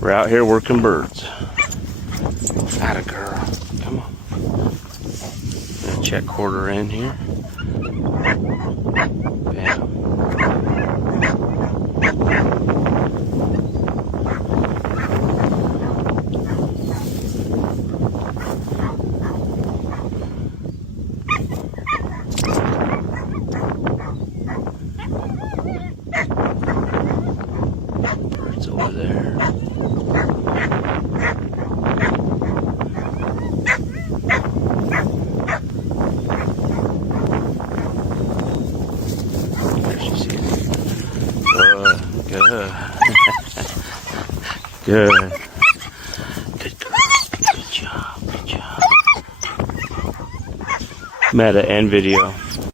We're out here working birds. Atta girl. Come on. Gonna check quarter in here. Bam. Birds over there. Good. Good. Good girl. Good job. Good job. Meta and video.